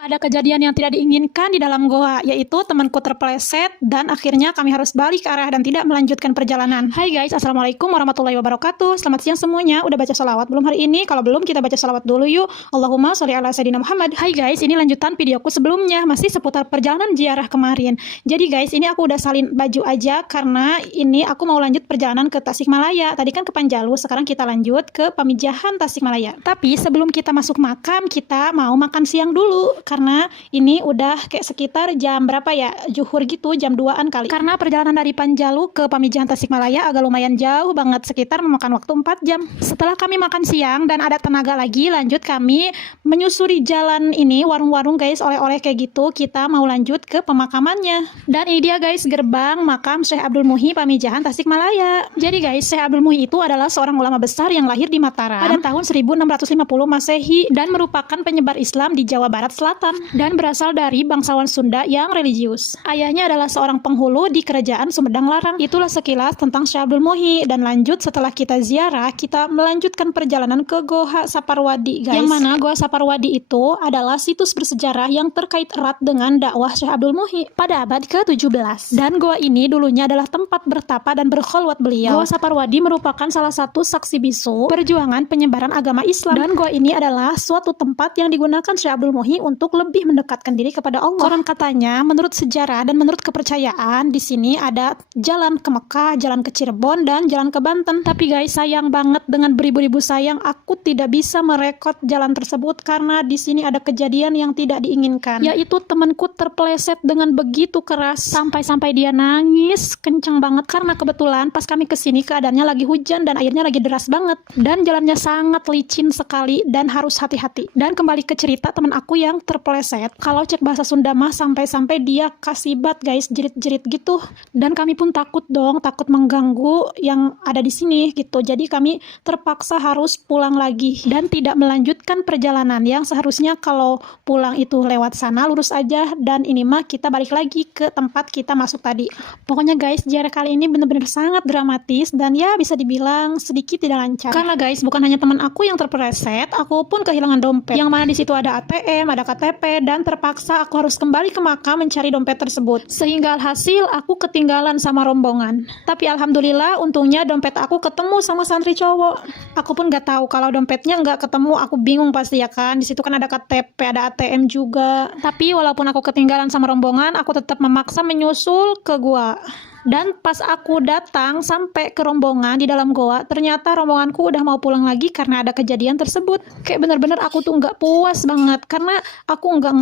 Ada kejadian yang tidak diinginkan di dalam goa, yaitu temanku terpeleset dan akhirnya kami harus balik arah dan tidak melanjutkan perjalanan. Hai guys, assalamualaikum warahmatullahi wabarakatuh. Selamat siang semuanya. Udah baca salawat belum hari ini? Kalau belum, kita baca salawat dulu yuk. Allahumma sholli ala sayyidina Muhammad. Hai guys, ini lanjutan videoku sebelumnya, masih seputar perjalanan ziarah kemarin. Jadi guys, ini aku udah salin baju aja karena ini aku mau lanjut perjalanan ke Tasikmalaya. Tadi kan ke Panjalu, sekarang kita lanjut ke Pamijahan Tasikmalaya. Tapi sebelum kita masuk makam, kita mau makan siang dulu. Karena ini udah kayak sekitar jam berapa ya, zuhur gitu, jam 2-an kali. Karena perjalanan dari Panjalu ke Pamijahan Tasikmalaya agak lumayan jauh banget, sekitar memakan waktu 4 jam. Setelah kami makan siang dan ada tenaga lagi, lanjut kami menyusuri jalan ini, warung-warung guys, oleh-oleh kayak gitu. Kita mau lanjut ke pemakamannya. Dan ini dia guys, gerbang makam Syekh Abdul Muhyi Pamijahan Tasikmalaya. Jadi guys, Syekh Abdul Muhyi itu adalah seorang ulama besar yang lahir di Mataram pada tahun 1650 Masehi dan merupakan penyebar Islam di Jawa Barat Selatan dan berasal dari bangsawan Sunda yang religius. Ayahnya adalah seorang penghulu di kerajaan Sumedang Larang. Itulah sekilas tentang Syekh Abdul Muhyi. Dan lanjut setelah kita ziarah, kita melanjutkan perjalanan ke Goa Saparwadi guys. Yang mana Goa Saparwadi itu adalah situs bersejarah yang terkait erat dengan dakwah Syekh Abdul Muhyi pada abad ke-17. Dan goa ini dulunya adalah tempat bertapa dan berkholwat beliau. Goa Saparwadi merupakan salah satu saksi bisu perjuangan penyebaran agama Islam. Dan goa ini adalah suatu tempat yang digunakan Syekh Abdul Muhyi untuk lebih mendekatkan diri kepada Allah. Konon katanya, menurut sejarah dan menurut kepercayaan, di sini ada jalan ke Mekah, jalan ke Cirebon, dan jalan ke Banten. Tapi guys, sayang banget dengan beribu-ribu sayang, aku tidak bisa merekod jalan tersebut karena di sini ada kejadian yang tidak diinginkan, yaitu temanku terpeleset dengan begitu keras sampai-sampai dia nangis kencang banget karena kebetulan pas kami kesini keadaannya lagi hujan dan airnya lagi deras banget dan jalannya sangat licin sekali dan harus hati-hati. Dan kembali ke cerita teman aku yang terpeleset, kalau cek bahasa Sunda mah sampai-sampai dia kasibat guys, jerit-jerit gitu. Dan kami pun takut dong, takut mengganggu yang ada di sini gitu. Jadi kami terpaksa harus pulang lagi dan tidak melanjutkan perjalanan yang seharusnya kalau pulang itu lewat sana lurus aja, dan ini mah kita balik lagi ke tempat kita masuk tadi. Pokoknya guys, ziarah kali ini bener-bener sangat dramatis dan ya bisa dibilang sedikit tidak lancar. Karena guys, bukan hanya teman aku yang terpeleset, aku pun kehilangan dompet. Yang mana di situ ada ATM, ada KTP, dan terpaksa aku harus kembali ke makam mencari dompet tersebut. Sehingga alhasil aku ketinggalan sama rombongan. Tapi alhamdulillah untungnya dompet aku ketemu sama santri cowok. Aku pun gak tahu kalau dompetnya nggak ketemu, aku bingung pasti ya kan. Di situ kan ada KTP, ada ATM juga. Tapi walaupun aku ketinggalan sama rombongan, aku tetap memaksa menyusul ke gua. Dan pas aku datang sampai ke rombongan di dalam goa, ternyata rombonganku udah mau pulang lagi karena ada kejadian tersebut. Kayak bener-bener aku tuh nggak puas banget karena aku nggak